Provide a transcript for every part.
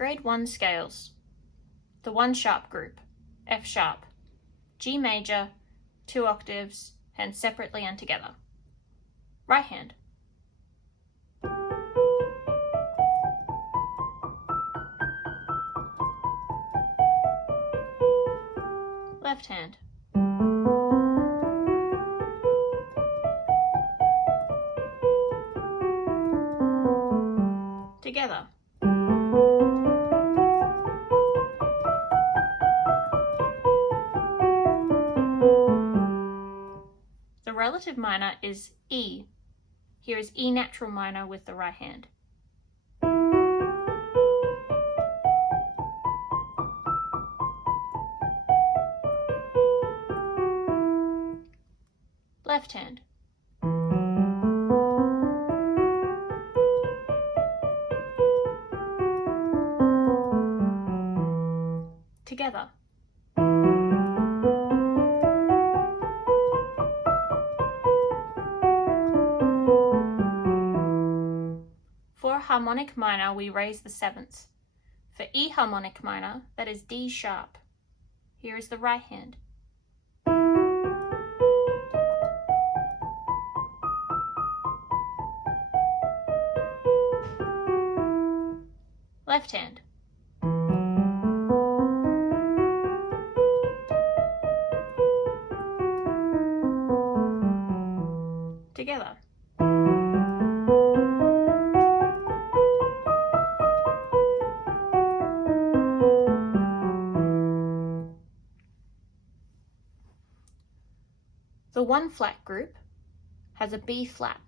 Grade 1 scales. The 1 sharp group, F sharp, G major, 2 octaves, and separately and together. Right hand. Left hand. Together. The relative minor is E. Here is E natural minor with the right hand. Left hand. Together. For a harmonic minor, we raise the sevenths. For E harmonic minor, that is D sharp. Here is the right hand. Left hand. Together. The 1 flat group has a B flat.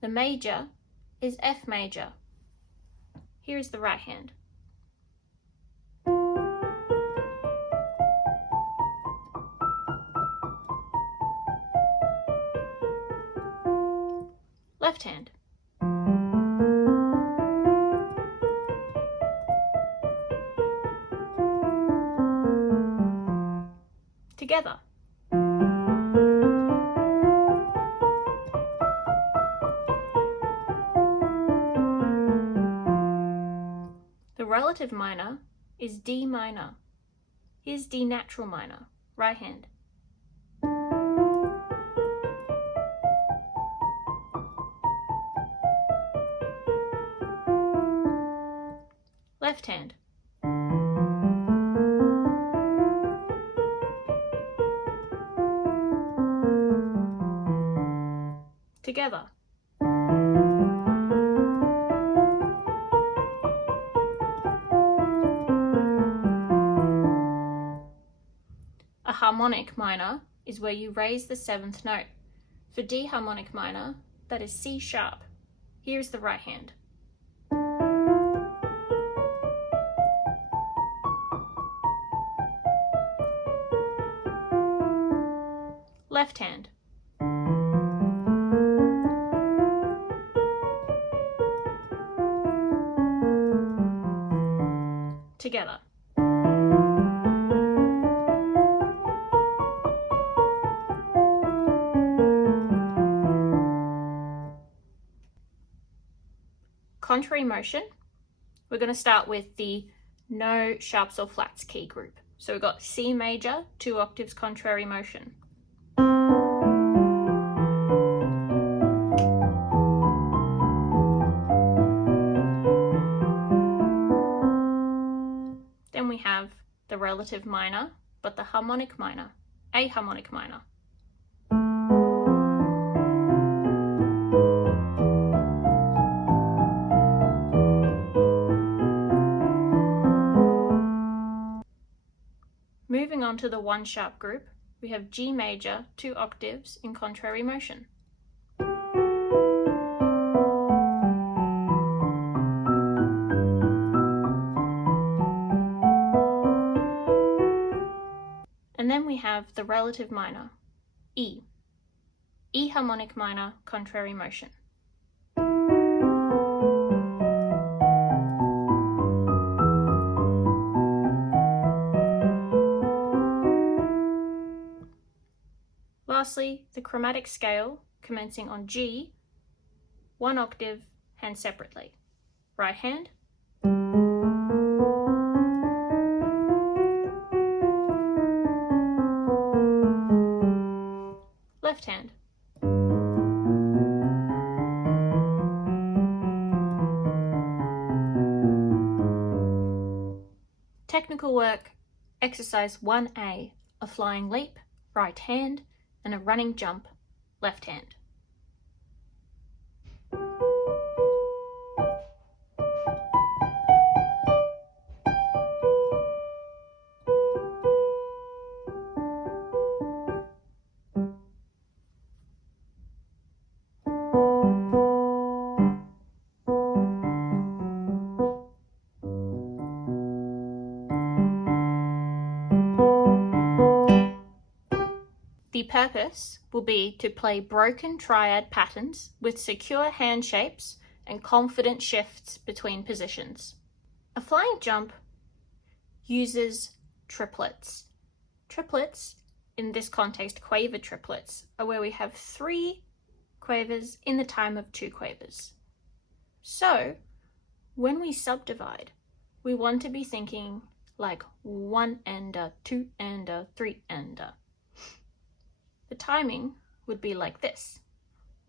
The major is F major. Here is the right hand. Left hand. Together. The relative minor is D minor. Here's D natural minor, right hand. Left hand. Together. A harmonic minor is where you raise the 7th note. For D harmonic minor, that is C sharp. Here is the right hand. Left hand. Together. Contrary motion, we're going to start with the no sharps or flats key group. So we've got C major, 2 octaves contrary motion. Then we have the relative minor, but the harmonic minor, A harmonic minor. Moving on to the 1 sharp group, we have G major, 2 octaves in contrary motion. And then we have the relative minor, E. E harmonic minor, contrary motion. Lastly, the chromatic scale commencing on G, 1 octave, hand separately. Right hand. Technical work, exercise 1A, a flying leap, right hand, and a running jump, left hand. The purpose will be to play broken triad patterns with secure hand shapes and confident shifts between positions. A flying jump uses triplets. Triplets, in this context quaver triplets, are where we have 3 quavers in the time of 2 quavers. So when we subdivide, we want to be thinking like 1-ender, 2-ender, 3-ender. The timing would be like this: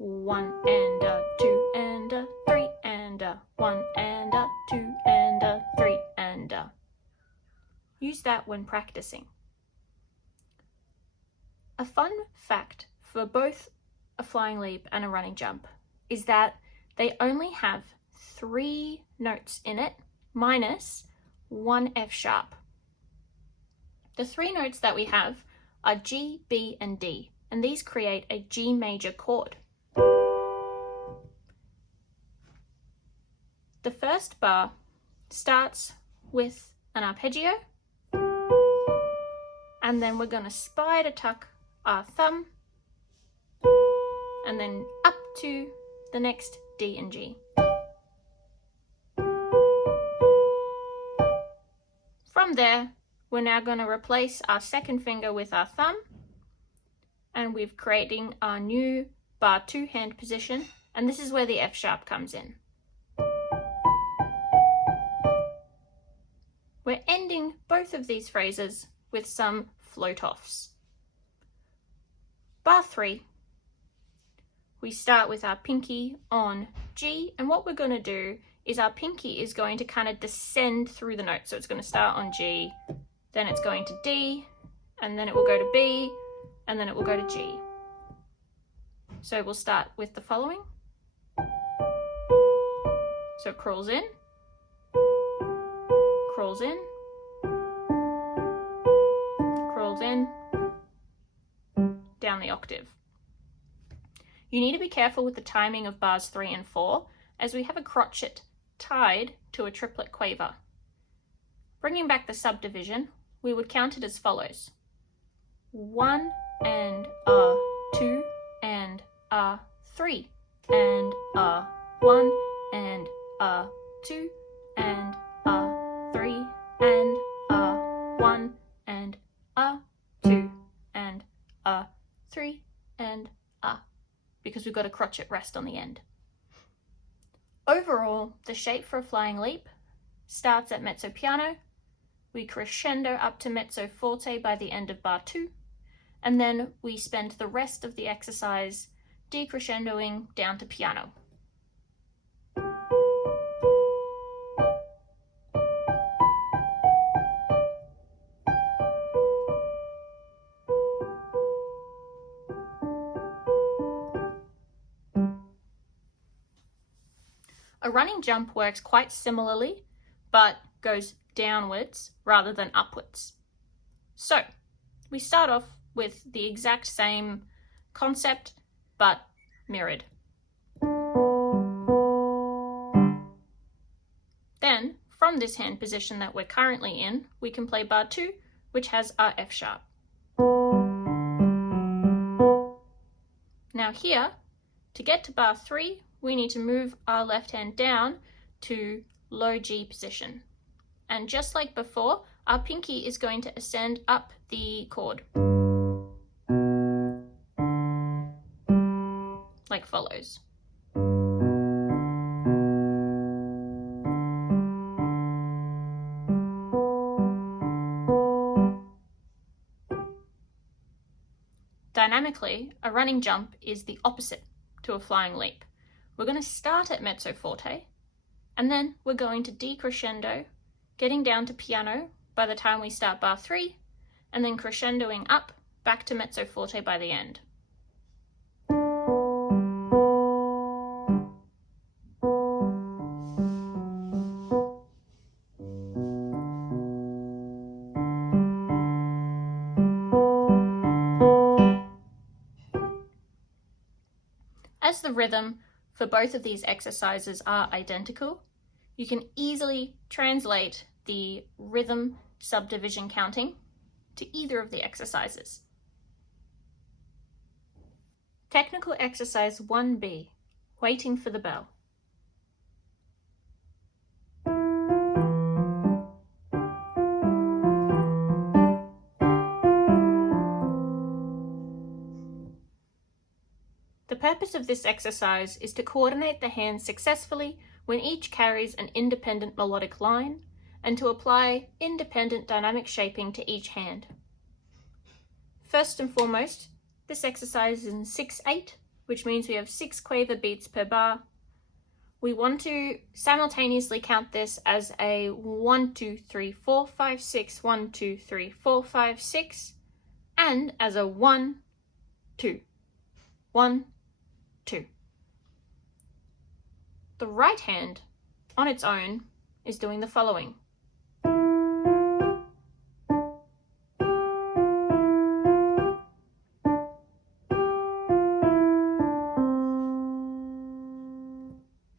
1-ender, 2-ender, 3-ender, 1-ender, 2-ender, 3-ender. Use that when practicing. A fun fact for both a flying leap and a running jump is that they only have 3 notes in it, minus 1 F sharp. The 3 notes that we have are G, B, and D, and these create a G major chord. The first bar starts with an arpeggio, and then we're going to spider tuck our thumb, and then up to the next D and G. From there, we're now going to replace our second finger with our thumb, and we're creating our new bar 2 hand position, and this is where the F sharp comes in. We're ending both of these phrases with some float-offs. Bar 3, we start with our pinky on G, and what we're going to do is our pinky is going to kind of descend through the notes. So it's going to start on G, then it's going to D, and then it will go to B, and then it will go to G. So we'll start with the following. So it crawls in, crawls in, crawls in, down the octave. You need to be careful with the timing of bars 3 and 4, as we have a crotchet tied to a triplet quaver. Bringing back the subdivision, we would count it as follows: 1 and 2 and 3 and 1 and 2 and 3 and 1 and 2 and 3 and because we've got a crotchet rest on the end. Overall, the shape for a flying leap starts at mezzo piano, we crescendo up to mezzo forte by the end of bar 2, and then we spend the rest of the exercise decrescendoing down to piano. A running jump works quite similarly, but goes downwards rather than upwards. So we start off with the exact same concept, but mirrored. Then, from this hand position that we're currently in, we can play bar 2, which has our F sharp. Now here, to get to bar 3, we need to move our left hand down to low G position. And just like before, our pinky is going to ascend up the chord, like follows. Dynamically, a running jump is the opposite to a flying leap. We're going to start at mezzo forte, and then we're going to decrescendo, getting down to piano by the time we start bar 3, and then crescendoing up back to mezzo forte by the end. As the rhythm for both of these exercises are identical, you can easily translate the rhythm subdivision counting to either of the exercises. Technical exercise 1B, waiting for the bell. The purpose of this exercise is to coordinate the hands successfully when each carries an independent melodic line, and to apply independent dynamic shaping to each hand. First and foremost, this exercise is in 6/8, which means we have 6 quaver beats per bar. We want to simultaneously count this as a 1, 2, 3, 4, 5, 6, 1, 2, 3, 4, 5, 6, and as a 1, 2, 1, 2. The right hand, on its own, is doing the following.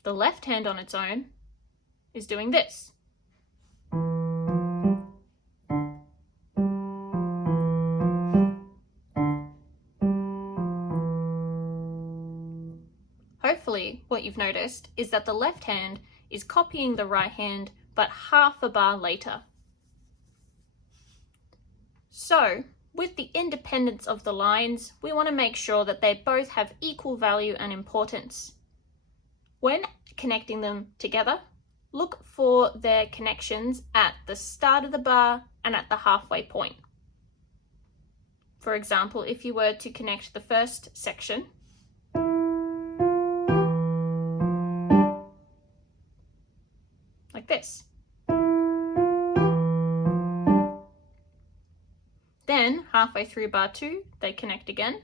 The left hand on its own is doing this. Hopefully, what you've noticed is that the left hand is copying the right hand, but half a bar later. So, with the independence of the lines, we want to make sure that they both have equal value and importance. When connecting them together, look for their connections at the start of the bar and at the halfway point. For example, if you were to connect the first section, like this. Then, halfway through bar 2, they connect again.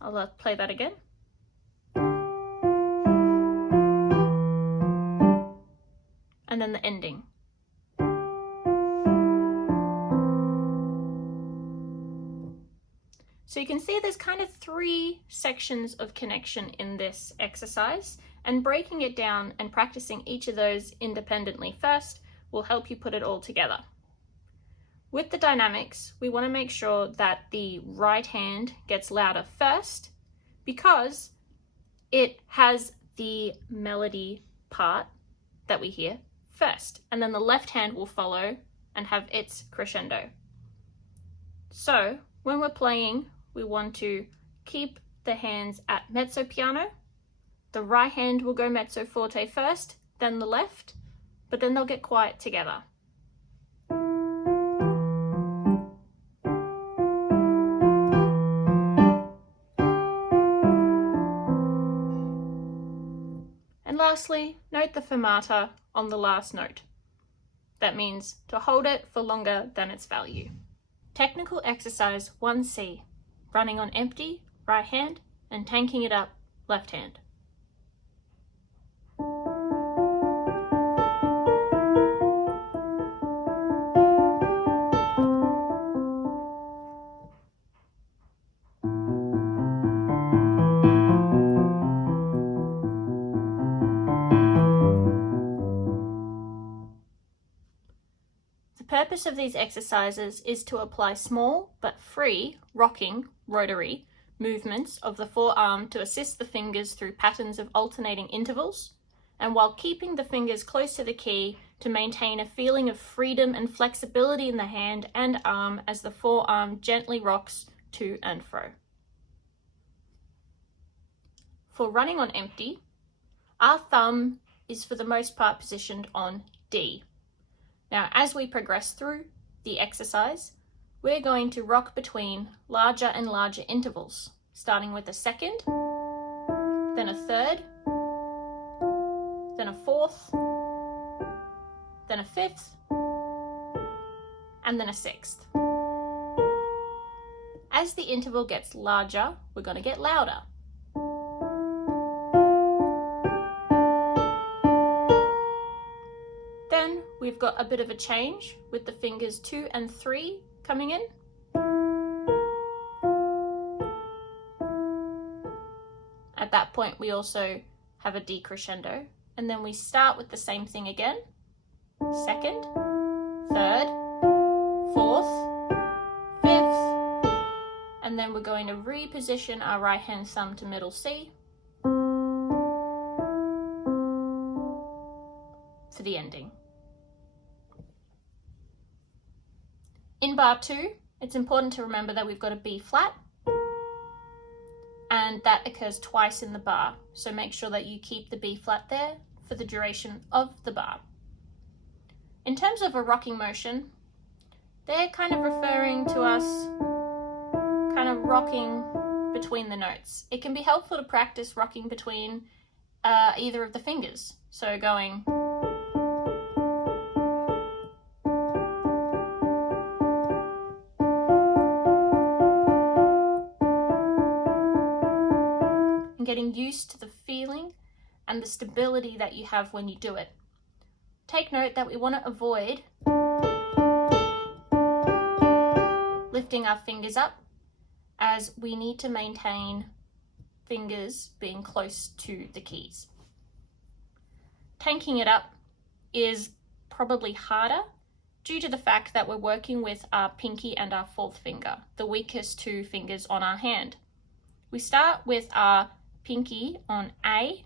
I'll play that again. And then the ending. So you can see there's kind of 3 sections of connection in this exercise, and breaking it down and practicing each of those independently first will help you put it all together. With the dynamics, we want to make sure that the right hand gets louder first because it has the melody part that we hear first, and then the left hand will follow and have its crescendo. So when we're playing, we want to keep the hands at mezzo piano. The right hand will go mezzo forte first, then the left, but then they'll get quiet together. And lastly, note the fermata on the last note. That means to hold it for longer than its value. Technical exercise 1C, running on empty, right hand, and tanking it up, left hand. The purpose of these exercises is to apply small but free rocking, rotary, movements of the forearm to assist the fingers through patterns of alternating intervals, and while keeping the fingers close to the key to maintain a feeling of freedom and flexibility in the hand and arm as the forearm gently rocks to and fro. For running on empty, our thumb is for the most part positioned on D. Now, as we progress through the exercise, we're going to rock between larger and larger intervals, starting with a second, then a third, fourth, then a fifth, and then a sixth. As the interval gets larger, we're going to get louder. Then we've got a bit of a change with the fingers 2 and 3 coming in. At that point, we also have a decrescendo, and then we start with the same thing again. Second, third, fourth, fifth, and then we're going to reposition our right hand thumb to middle C for the ending. In bar 2, it's important to remember that we've got a B flat, and that occurs twice in the bar, so make sure that you keep the B flat there for the duration of the bar. In terms of a rocking motion, they're kind of referring to us kind of rocking between the notes. It can be helpful to practice rocking between either of the fingers, so going getting used to the feeling and the stability that you have when you do it. Take note that we want to avoid lifting our fingers up, as we need to maintain fingers being close to the keys. Tanking it up is probably harder due to the fact that we're working with our pinky and our fourth finger, the weakest two fingers on our hand. We start with our pinky on A,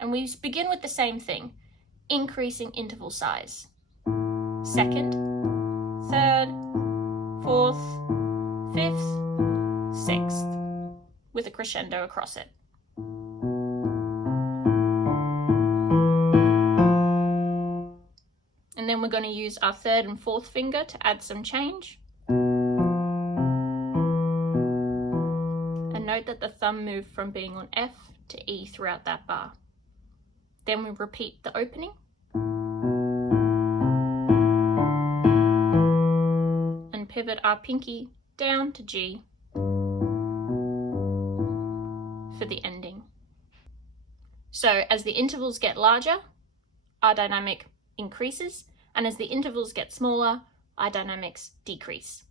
and we begin with the same thing, increasing interval size. Second, third, fourth, fifth, sixth, with a crescendo across it. And then we're going to use our third and fourth finger to add some change. Note that the thumb moved from being on F to E throughout that bar. Then we repeat the opening and pivot our pinky down to G for the ending. So as the intervals get larger, our dynamic increases, and as the intervals get smaller, our dynamics decrease.